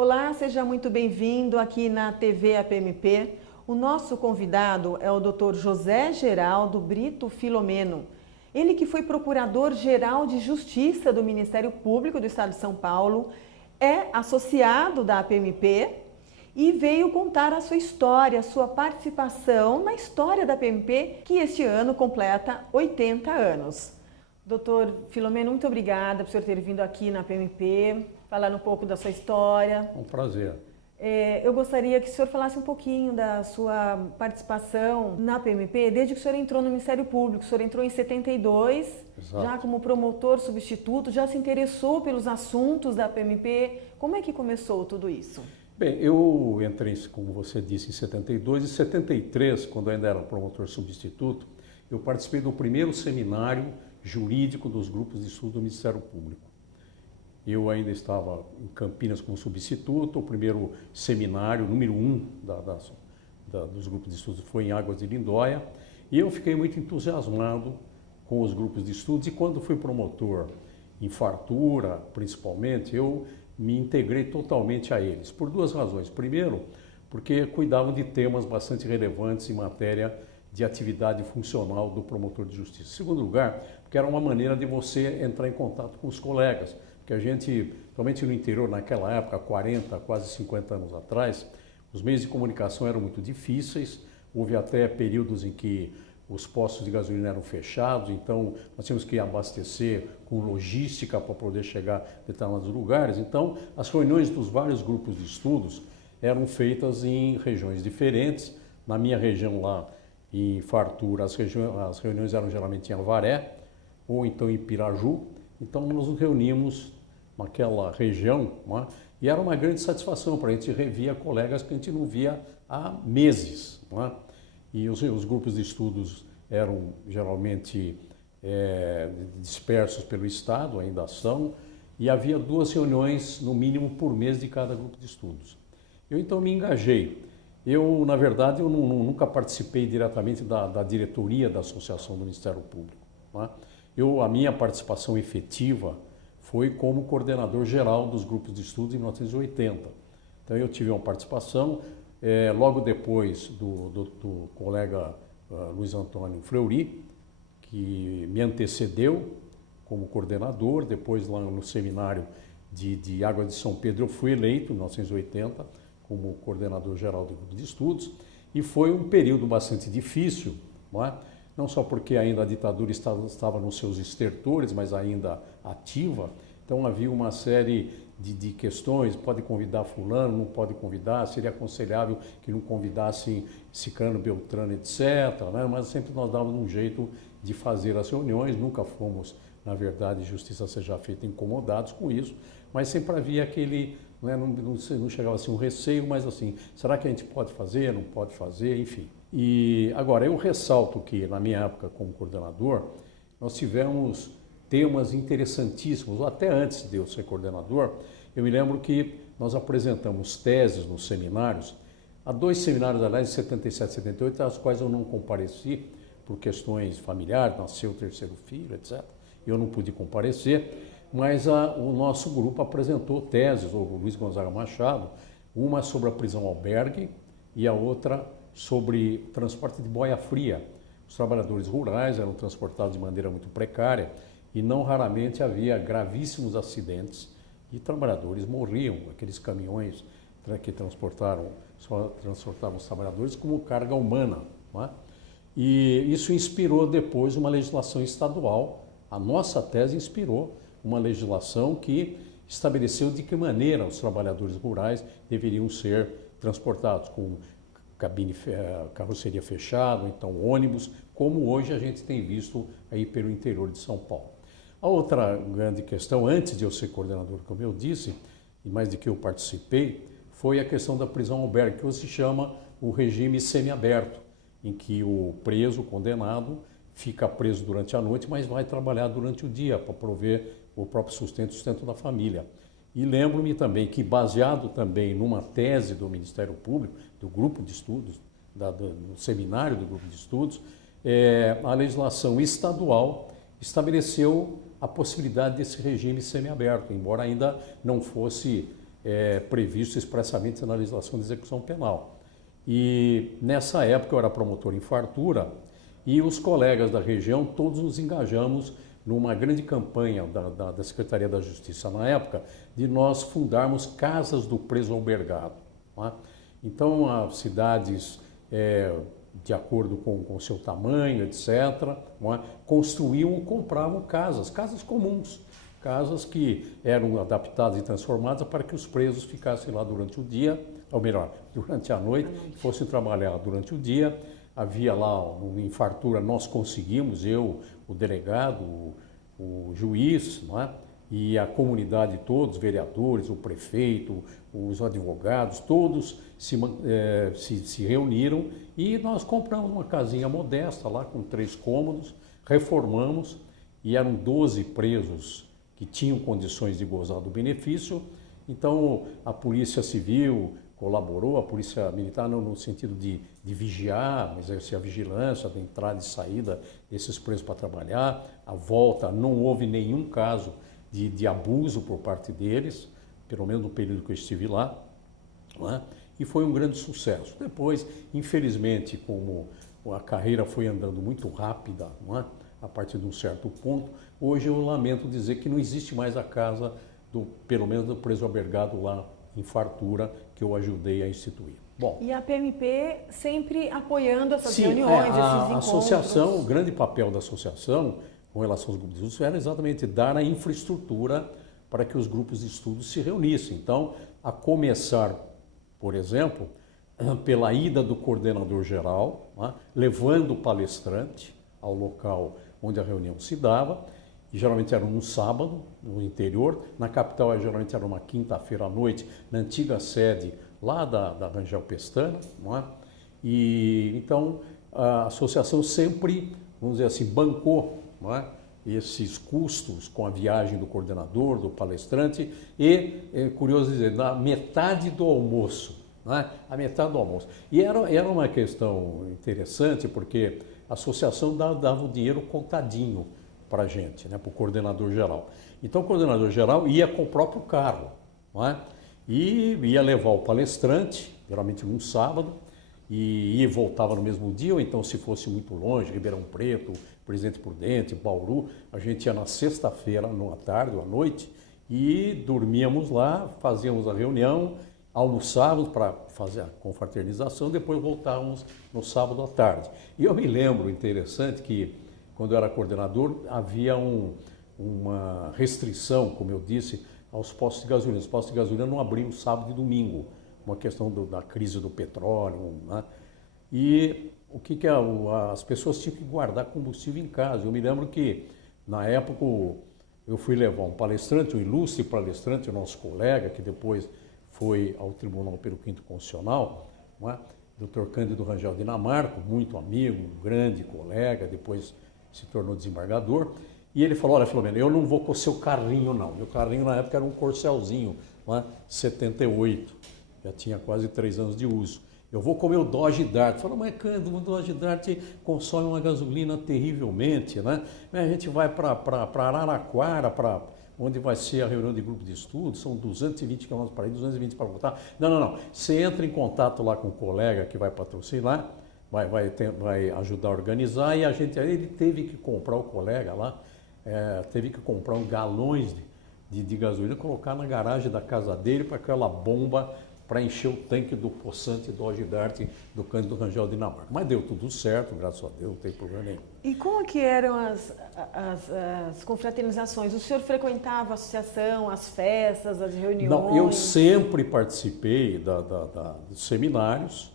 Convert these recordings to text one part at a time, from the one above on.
Olá, seja muito bem-vindo aqui na TV APMP. O nosso convidado é o Dr. José Geraldo Brito Filomeno. Ele que foi Procurador-Geral de Justiça do Ministério Público do Estado de São Paulo, é associado da APMP e veio contar a sua história, a sua participação na história da APMP, que este ano completa 80 anos. Doutor Filomeno, muito obrigada por o senhor ter vindo aqui na APMP, falar um pouco da sua história. Um prazer. Eu gostaria que o senhor falasse um pouquinho da sua participação na APMP, desde que o senhor entrou no Ministério Público. O senhor entrou em 72, Exato. Já como promotor substituto, já se interessou pelos assuntos da APMP. Como é que começou tudo isso? Bem, eu entrei, como você disse, em 72. Em 73, quando ainda era promotor substituto, eu participei do primeiro seminário jurídico dos grupos de estudo do Ministério Público. Eu ainda estava em Campinas como substituto, o primeiro seminário, número 1 dos grupos de estudos foi em Águas de Lindóia, e eu fiquei muito entusiasmado com os grupos de estudos, e quando fui promotor em fartura, principalmente, eu me integrei totalmente a eles, por duas razões. Primeiro, porque cuidavam de temas bastante relevantes em matéria de atividade funcional do promotor de justiça. Em segundo lugar, porque era uma maneira de você entrar em contato com os colegas, que a gente, principalmente no interior, naquela época, 40, quase 50 anos atrás, os meios de comunicação eram muito difíceis, houve até períodos em que os postos de gasolina eram fechados, então nós tínhamos que abastecer com logística para poder chegar a determinados lugares. Então, as reuniões dos vários grupos de estudos eram feitas em regiões diferentes. Na minha região lá, em Fartura, as reuniões eram geralmente em Avaré ou então em Piraju. Então, nós nos reuníamos naquela região, não é? E era uma grande satisfação para a gente rever colegas que a gente não via há meses. Não é? E os grupos de estudos eram geralmente dispersos pelo Estado, ainda são, e havia 2 reuniões, no mínimo, por mês de cada grupo de estudos. Eu então me engajei. Eu, na verdade, eu nunca participei diretamente da diretoria da Associação do Ministério Público. Não é? A minha participação efetiva foi como coordenador geral dos grupos de estudos em 1980. Então eu tive uma participação, logo depois do colega Luiz Antônio Fleury, que me antecedeu como coordenador. Depois lá no seminário de Águas de São Pedro eu fui eleito em 1980 como coordenador geral do grupo de estudos, e foi um período bastante difícil, não é? Não só porque ainda a ditadura estava nos seus estertores, mas ainda ativa. Então havia uma série de questões: pode convidar fulano, não pode convidar, seria aconselhável que não convidassem Cicrano, Beltrano, etc. Né? Mas sempre nós dávamos um jeito de fazer as reuniões, nunca fomos, na verdade, justiça seja feita, incomodados com isso, mas sempre havia aquele, né, não chegava assim um receio, mas assim, será que a gente pode fazer, não pode fazer, enfim. E agora, eu ressalto que na minha época como coordenador, nós tivemos temas interessantíssimos. Até antes de eu ser coordenador, eu me lembro que nós apresentamos teses nos seminários. Há 2 seminários, aliás, em 77 e 78, aos quais eu não compareci por questões familiares, nasceu o 3º filho, etc. Eu não pude comparecer, mas o nosso grupo apresentou teses, o Luiz Gonzaga Machado, uma sobre a prisão albergue e a outra sobre transporte de boia fria. Os trabalhadores rurais eram transportados de maneira muito precária e não raramente havia gravíssimos acidentes e trabalhadores morriam. Aqueles caminhões que transportavam os trabalhadores como carga humana. Não é? E isso inspirou depois uma legislação estadual. A nossa tese inspirou uma legislação que estabeleceu de que maneira os trabalhadores rurais deveriam ser transportados, com carroceria fechada, então ônibus, como hoje a gente tem visto aí pelo interior de São Paulo. A outra grande questão, antes de eu ser coordenador, como eu disse, e mais de que eu participei, foi a questão da prisão albergue, que hoje se chama o regime semiaberto, em que o preso, o condenado, fica preso durante a noite, mas vai trabalhar durante o dia para prover o próprio sustento da família. E lembro-me também que, baseado também numa tese do Ministério Público, do grupo de estudos, do seminário do grupo de estudos, a legislação estadual estabeleceu a possibilidade desse regime semiaberto, embora ainda não fosse previsto expressamente na legislação de execução penal. E nessa época eu era promotor em fartura e os colegas da região todos nos engajamos numa grande campanha da Secretaria da Justiça na época de nós fundarmos casas do preso albergado. Não é? Então as cidades, de acordo com o seu tamanho, etc., não é? Construíam ou compravam casas comuns, casas que eram adaptadas e transformadas para que os presos ficassem lá durante o dia, ou melhor, durante a noite, fossem trabalhar durante o dia. Havia lá, em fartura, nós conseguimos, eu, o delegado, o juiz, não é? E a comunidade todos, os vereadores, o prefeito, os advogados, todos se reuniram e nós compramos uma casinha modesta lá com 3 cômodos, reformamos e eram 12 presos que tinham condições de gozar do benefício. Então a Polícia Civil colaborou, a Polícia Militar no sentido de vigiar, exercer a vigilância da entrada e saída desses presos para trabalhar, a volta, não houve nenhum caso de abuso por parte deles, pelo menos no período que eu estive lá, não é? E foi um grande sucesso. Depois, infelizmente, como a carreira foi andando muito rápida, não é? A partir de um certo ponto, hoje eu lamento dizer que não existe mais a casa, pelo menos do preso albergado lá em fartura, que eu ajudei a instituir. Bom, e a PMP sempre apoiando essas sim, reuniões, esses a encontros. associação, o grande papel da associação com relação aos grupos de estudos era exatamente dar a infraestrutura para que os grupos de estudos se reunissem. Então, a começar, por exemplo, pela ida do coordenador geral, né, levando o palestrante ao local onde a reunião se dava, e geralmente era um sábado no interior, na capital geralmente era uma quinta-feira à noite, na antiga sede lá da Rangel Pestana, não é? E então a associação sempre, vamos dizer assim, bancou, não é? Esses custos com a viagem do coordenador, do palestrante e, é curioso dizer, na metade do almoço, não é? A metade do almoço. E era uma questão interessante porque a associação dava o dinheiro contadinho para a gente, né, para o coordenador geral. Então o coordenador geral ia com o próprio carro, não é? E ia levar o palestrante, geralmente num sábado, e voltava no mesmo dia, ou então se fosse muito longe, Ribeirão Preto, Presidente Prudente, Bauru, a gente ia na sexta-feira, à tarde ou à noite, e dormíamos lá, fazíamos a reunião, almoçávamos para fazer a confraternização, depois voltávamos no sábado à tarde. E eu me lembro, interessante, que quando eu era coordenador, havia uma restrição, como eu disse, aos postos de gasolina. Os postos de gasolina não abriam sábado e domingo, uma questão da crise do petróleo, né? E o que as pessoas tinham que guardar combustível em casa. Eu me lembro que, na época, eu fui levar um palestrante, um ilustre palestrante, o nosso colega, que depois foi ao Tribunal pelo Quinto Constitucional, não é? Dr. Cândido Rangel Dinamarco, muito amigo, um grande colega, depois se tornou desembargador, e ele falou, olha, Filomeno, eu não vou com o seu carrinho não, meu carrinho na época era um Corcelzinho, né, 78, já tinha quase 3 anos de uso, eu vou com o meu Dodge Dart. Falou, mas Cândido, o Dodge Dart consome uma gasolina terrivelmente, né? A gente vai para Araraquara, para onde vai ser a reunião de grupo de estudos, são 220 km para ir, 220 para voltar. Não, você entra em contato lá com o colega que vai patrocinar, vai ajudar a organizar, e ele teve que comprar, o colega lá, teve que comprar galões de gasolina, colocar na garagem da casa dele para aquela bomba para encher o tanque do possante Dodge Dart do Cândido Rangel Dinamarca. Mas deu tudo certo, graças a Deus, não tem problema nenhum. E como que eram as confraternizações? O senhor frequentava a associação, as festas, as reuniões? Não, eu sempre participei dos seminários.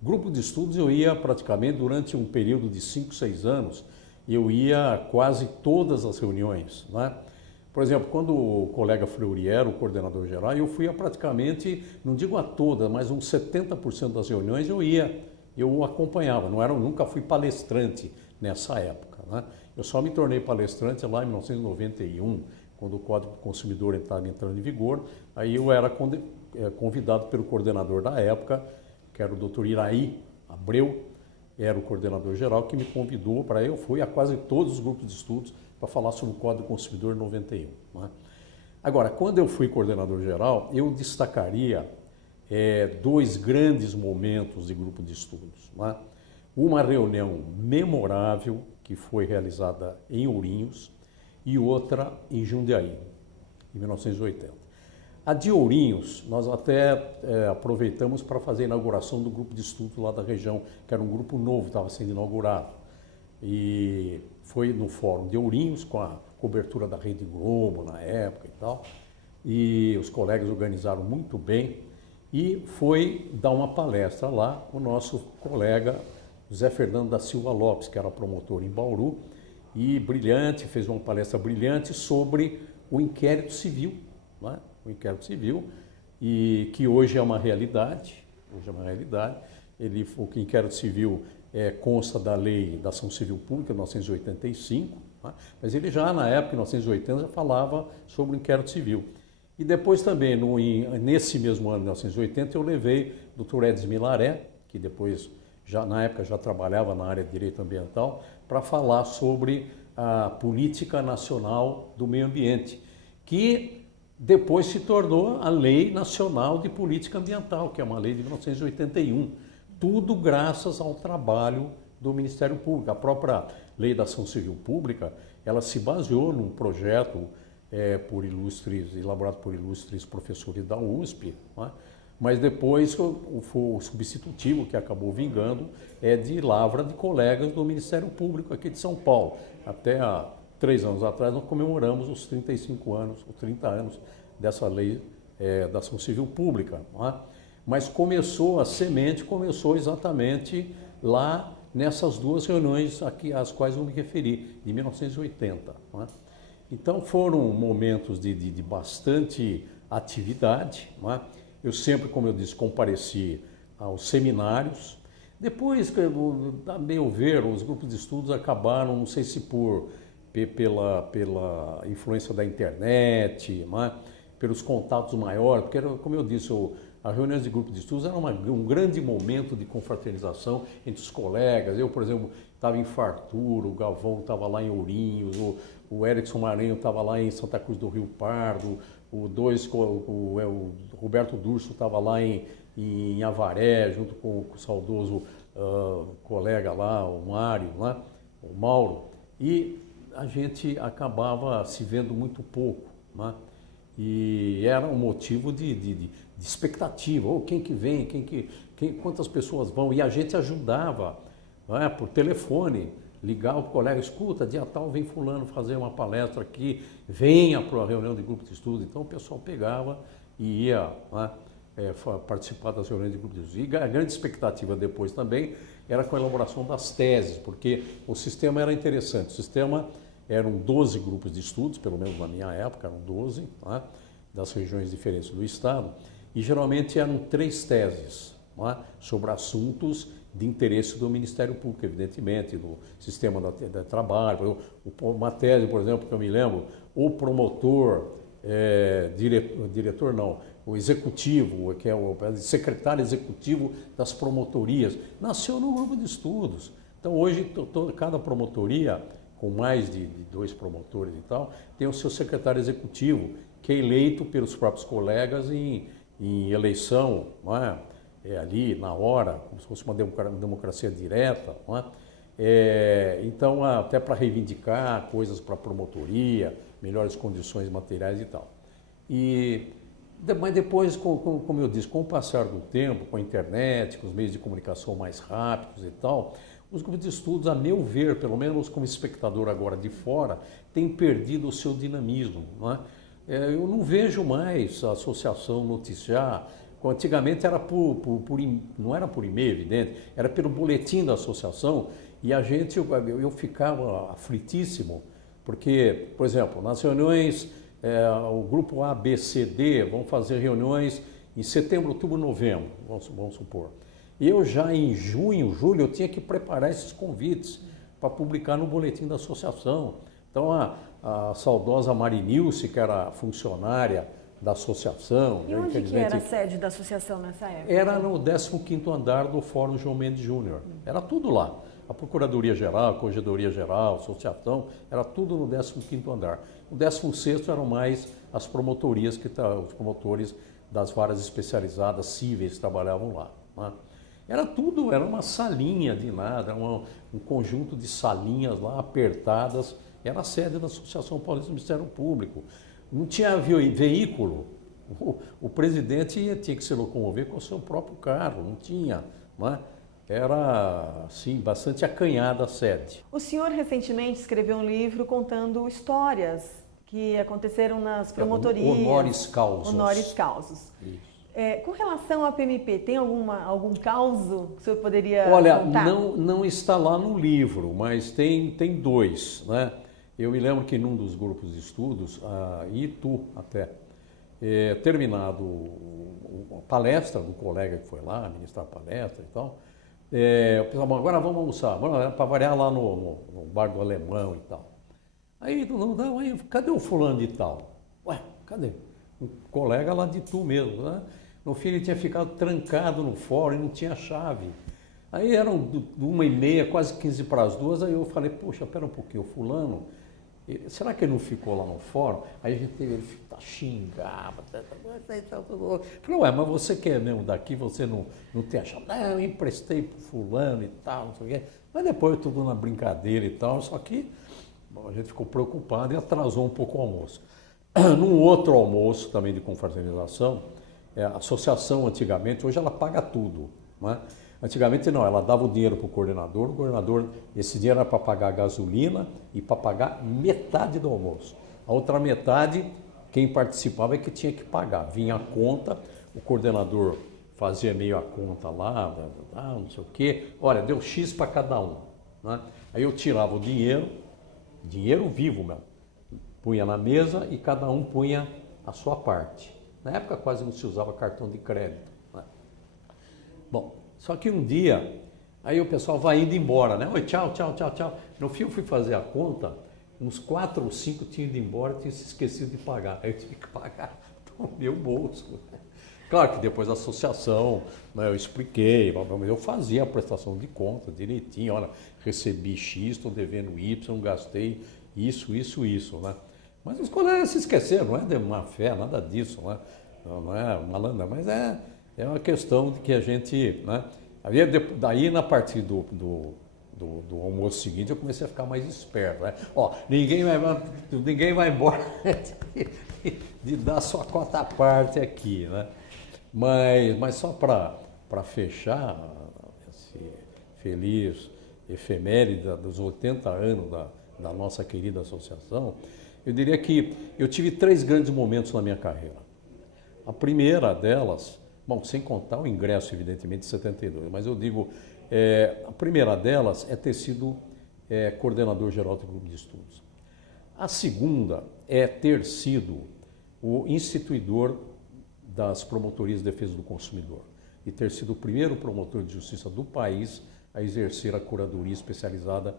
Grupo de estudos eu ia praticamente durante um período de 5, 6 anos, eu ia a quase todas as reuniões, né? Por exemplo, quando o colega Fleury era o coordenador geral, eu fui a praticamente, não digo a todas, mas uns 70% das reuniões eu acompanhava, nunca fui palestrante nessa época, né? Eu só me tornei palestrante lá em 1991, quando o Código do Consumidor estava entrando em vigor, aí eu era convidado pelo coordenador da época, que era o Dr. Iraí Abreu, era o coordenador geral, que me convidou para eu fui a quase todos os grupos de estudos para falar sobre o Código do Consumidor 91. Né? Agora, quando eu fui coordenador geral, eu destacaria dois grandes momentos de grupo de estudos, né? Uma reunião memorável que foi realizada em Ourinhos e outra em Jundiaí, em 1980. A de Ourinhos, nós até aproveitamos para fazer a inauguração do grupo de estudos lá da região, que era um grupo novo, estava sendo inaugurado. E foi no Fórum de Ourinhos, com a cobertura da Rede Globo na época e tal. E os colegas organizaram muito bem. E foi dar uma palestra lá o nosso colega José Fernando da Silva Lopes, que era promotor em Bauru, e brilhante, fez uma palestra brilhante sobre o inquérito civil, né? O inquérito civil, e que hoje é uma realidade. O inquérito civil consta da Lei da Ação Civil Pública, 1985, né? Mas ele já, na época, em 1980, já falava sobre o inquérito civil. E depois também, nesse mesmo ano, 1980, eu levei o Dr. Edson Milaré, que depois, na época, já trabalhava na área de direito ambiental, para falar sobre a Política Nacional do Meio Ambiente, que depois se tornou a Lei Nacional de Política Ambiental, que é uma lei de 1981. Tudo graças ao trabalho do Ministério Público. A própria Lei da Ação Civil Pública, ela se baseou num projeto elaborado por ilustres professores da USP, né? Mas depois o substitutivo que acabou vingando é de lavra de colegas do Ministério Público aqui de São Paulo. Até há 3 anos atrás nós comemoramos os 35 anos, os 30 anos dessa lei da ação civil pública, né? Mas a semente começou exatamente lá nessas duas reuniões aqui, às quais eu me referi, de 1980, né? Então foram momentos de bastante atividade, né? Eu sempre, como eu disse, compareci aos seminários. Depois, a meu ver, os grupos de estudos acabaram, não sei se pela influência da internet, né? Pelos contatos maiores, porque, como eu disse, as reuniões de grupo de estudos eram um grande momento de confraternização entre os colegas. Eu, por exemplo, estava em Fartura, o Galvão estava lá em Ourinhos, o Erickson Marinho estava lá em Santa Cruz do Rio Pardo, o Roberto Durso estava lá em Avaré, junto com o saudoso colega lá, o Mário, né? O Mauro, e a gente acabava se vendo muito pouco, né? E era um motivo de expectativa, quem que vem, quantas pessoas vão, e a gente ajudava, né? Por telefone, ligar o colega, escuta, dia tal vem fulano fazer uma palestra aqui, venha para a reunião de grupo de estudo. Então o pessoal pegava e ia, né, participar das reuniões de grupo de estudo. E a grande expectativa depois também era com a elaboração das teses, porque o sistema era interessante. O sistema eram 12 grupos de estudos, pelo menos na minha época eram 12, né, das regiões diferentes do estado, e geralmente eram 3 teses, né, sobre assuntos de interesse do Ministério Público, evidentemente, do sistema de trabalho. Uma tese, por exemplo, que eu me lembro, o promotor, diretor não, o executivo, que é o secretário executivo das promotorias, nasceu no grupo de estudos. Então, hoje, cada promotoria, com mais de 2 promotores e tal, tem o seu secretário executivo, que é eleito pelos próprios colegas em eleição, não é? Ali na hora, como se fosse uma democracia direta, não é? Então, até para reivindicar coisas para a promotoria, melhores condições materiais e tal. Mas depois, como eu disse, com o passar do tempo, com a internet, com os meios de comunicação mais rápidos e tal, os grupos de estudos, a meu ver, pelo menos como espectador agora de fora, têm perdido o seu dinamismo, não é? Eu não vejo mais a associação noticiar. Antigamente era não era por e-mail, evidente, era pelo boletim da associação, e eu ficava aflitíssimo, porque, por exemplo, nas reuniões, o grupo A, B, C, D vão fazer reuniões em setembro, outubro, novembro, vamos supor. E eu já em junho, julho, eu tinha que preparar esses convites para publicar no boletim da associação. Então a saudosa Marinilce, que era funcionária da associação. E onde que era a sede da associação nessa época? Era no 15º andar do Fórum João Mendes Júnior. Era tudo lá. A Procuradoria-Geral, a Corregedoria-Geral, a Associação, era tudo no 15º andar. O 16º eram mais as promotorias, os promotores das varas especializadas cíveis que trabalhavam lá. Né? Era tudo, era uma salinha de nada, um conjunto de salinhas lá apertadas. Era a sede da Associação Paulista do Ministério Público. Não tinha veículo. O presidente tinha que se locomover com o seu próprio carro, não tinha. Não é? Era, assim, bastante acanhada a sede. O senhor recentemente escreveu um livro contando histórias que aconteceram nas promotorias. Honoris causa. Honoris causa. Com relação à PMP, tem algum causo que o senhor poderia contar? Olha, não está lá no livro, mas tem dois, né? Eu me lembro que num dos grupos de estudos, a Itu até, terminado a palestra do colega que foi lá, ministrar a palestra e tal, eu pensava, agora vamos almoçar, para variar lá no bar do Alemão e tal. Aí, cadê o fulano de tal? Ué, cadê? Um colega lá de Itu mesmo, né? No fim ele tinha ficado trancado no fórum e não tinha chave. Aí eram 1h30, quase 2:15, aí eu falei, poxa, pera um pouquinho, o fulano, será que ele não ficou lá no fórum? Aí a gente teve, ele xingava. Falei, ué, mas você que é mesmo daqui, você não tem a chave? Não, eu emprestei pro fulano e tal, não sei o quê. Mas depois tudo na brincadeira e tal, só que a gente ficou preocupado e atrasou um pouco o almoço. Num outro almoço também de confraternização, a associação antigamente, hoje ela paga tudo, né? Antigamente não, ela dava o dinheiro para o coordenador, esse dinheiro era para pagar a gasolina e para pagar metade do almoço. A outra metade, quem participava é que tinha que pagar. Vinha a conta, o coordenador fazia meio a conta lá, não sei o quê, olha, deu X para cada um, né? Aí eu tirava o dinheiro vivo mesmo, punha na mesa e cada um punha a sua parte. Na época quase não se usava cartão de crédito, né? Bom, só que um dia, aí o pessoal vai indo embora, né? Oi, tchau. No fim eu fui fazer a conta, uns 4 ou 5 tinham ido embora, tinham se esquecido de pagar. Aí eu tive que pagar do meu bolso. Claro que depois da associação, né, eu expliquei, mas eu fazia a prestação de conta direitinho, olha, recebi X, estou devendo Y, gastei isso, né? Mas os colegas se esqueceram, não é de má fé, nada disso, né? Não é malandra, mas é uma questão de que a gente, né? Daí, na partir do almoço seguinte, eu comecei a ficar mais esperto, né? Ó, ninguém vai embora de dar sua cota à parte aqui, né? Mas só para fechar esse feliz efeméride dos 80 anos da nossa querida associação, eu diria que eu tive 3 grandes momentos na minha carreira. A primeira delas, bom, sem contar o ingresso, evidentemente, de 72, mas eu digo, a primeira delas é ter sido coordenador geral do grupo de estudos. A segunda é ter sido o instituidor das promotorias de defesa do consumidor e ter sido o primeiro promotor de justiça do país a exercer a curadoria especializada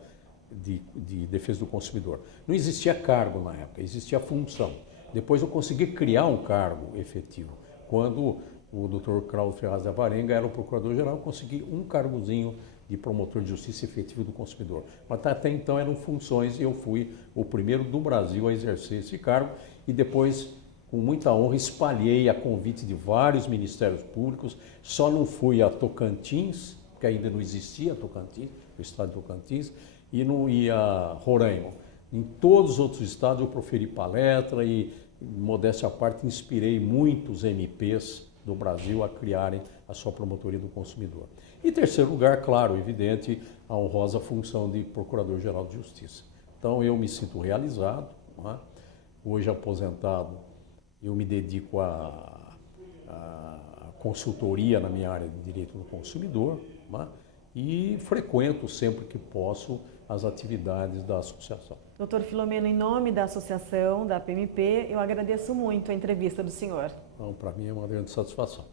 de defesa do consumidor. Não existia cargo na época, existia função. Depois eu consegui criar um cargo efetivo. Quando o Dr. Claudio Ferraz da Varenga era o procurador-geral, eu consegui um cargozinho de promotor de justiça efetivo do consumidor. Mas até então eram funções e eu fui o primeiro do Brasil a exercer esse cargo e depois, com muita honra, espalhei a convite de vários ministérios públicos. Só não fui a Tocantins, porque ainda não existia Tocantins, o estado de Tocantins, e a Roraima. Em todos os outros estados eu proferi palestra e, modéstia à parte, inspirei muitos MPs do Brasil a criarem a sua promotoria do consumidor. E, em terceiro lugar, claro, evidente, a honrosa função de Procurador-Geral de Justiça. Então, eu me sinto realizado, não é? Hoje aposentado, eu me dedico à consultoria na minha área de direito do consumidor, não é? E frequento sempre que posso as atividades da associação. Doutor Filomeno, em nome da associação, da PMP, eu agradeço muito a entrevista do senhor. Então, para mim é uma grande satisfação.